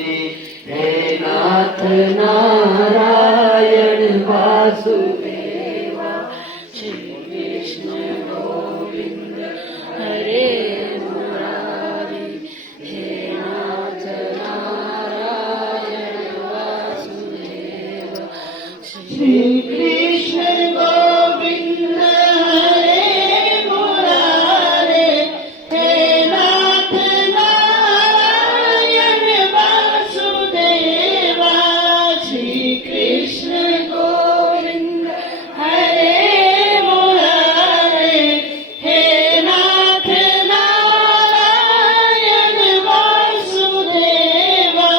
हे नाथ नारायण वासुदेवा श्री कृष्ण गोविंद हरे मुरारी हे नाथ नारायण वासुदेवा श्री कृष्ण गोविंद हरे मुरारे हे नाथ नारायण वासुदेवा श्री कृष्ण गोविंद हरे मुरारे हे नाथ नारायण वासुदेवा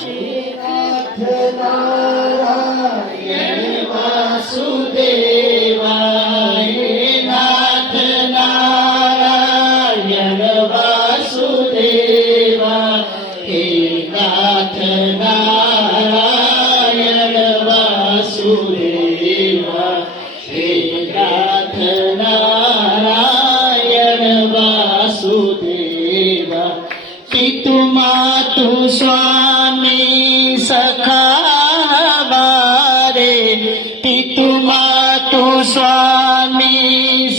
श्री नाथ नारायण वासुदेवा हे नाथ नारायण वासुदेवा हे नाथ नारायण वासुदेवा हे नाथ नारायण वासुदेवा पितु मातु स्वामी सखा हमारे पितु मातु स्वामी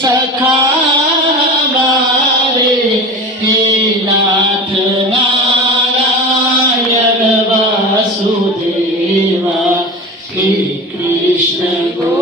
सखा हमारे हे नाथ नारायण वासुदेवा श्री कृष्ण गो